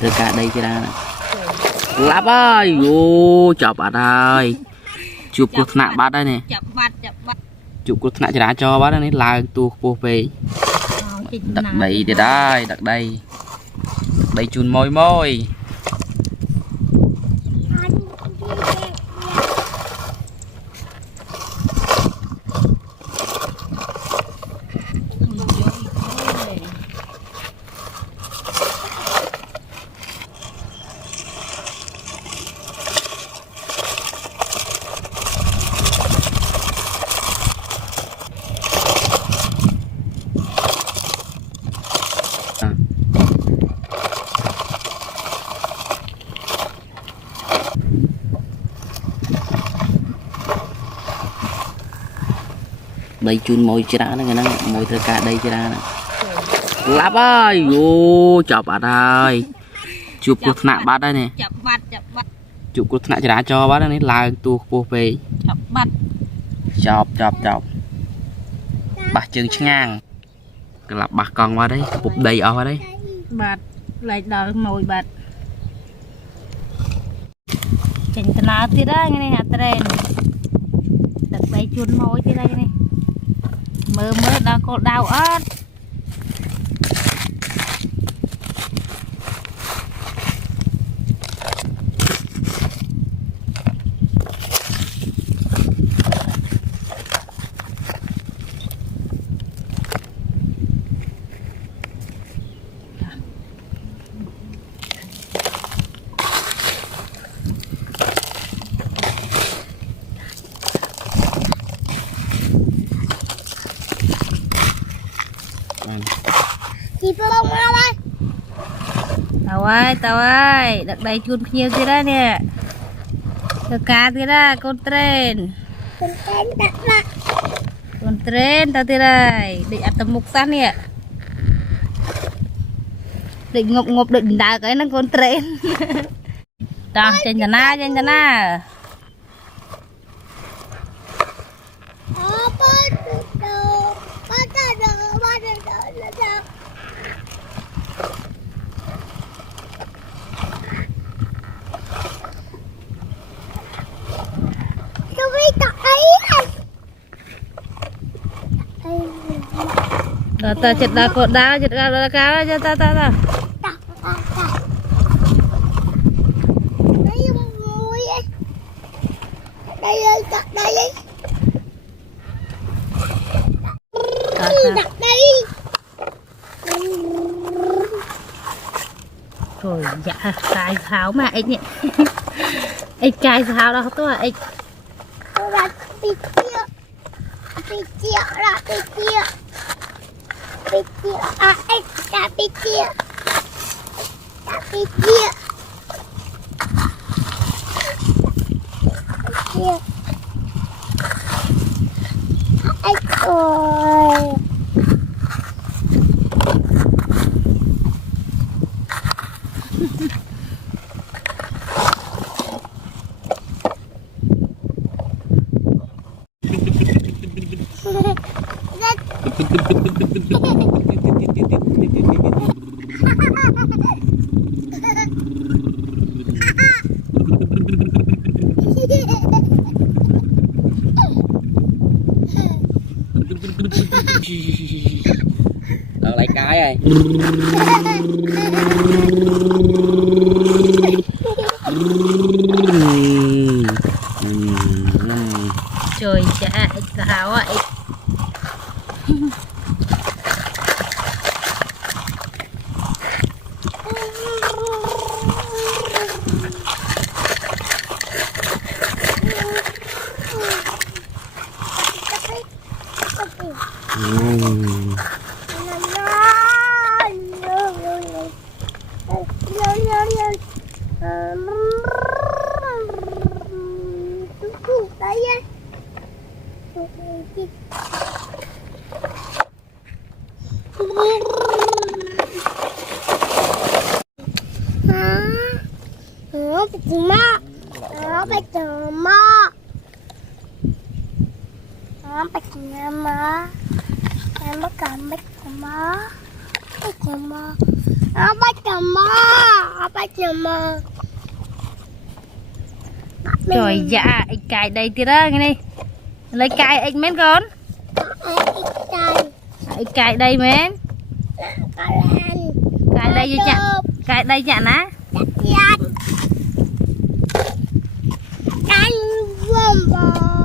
Từ cả đây cho ra lắp ơi ô chọc bạn ơi chụp cột nạ bát đây nè chụp cột nạ cho đá cho bát đây là tu cô về đặt đây để đây đặt đây chun môi môi đây chun môi cho đá nó môi từ cả đây cho ra lắp ơi ô chọc bạn ơi chụp cột nạ bát đây nè chụp cột nạ cho đá cho bát đây là tu cô về chọc bà chừng ngang lặp bà con qua đấy bụp đầy ở đấy bát lại đợi mồi bát chỉnh tana tí đó nghe này hạt tren đặt đây chun mồi tí đây này mơ đau có đau ớt tao ơi đặt đây chun nhiều thế đó nè cá thế đó con tren tao thế đây định ăn tầm mục sát nè định ngộp định đá cái nó con tren đó trên nhà na đó ta chật đá cột đá chật đá cá cho ta đây rồi dạ cài tháo mà anh nhỉ anh cài tháo đó tôi là anh lấy cái rồi trời chả tháo ạ Trời dạ, ích cài đây tiệt á, nghe này. Lấy cài ích mến con. Ích cài đây mến. Cài đây cho chạ. Cài đây chạ ná. Đánh vòng bò.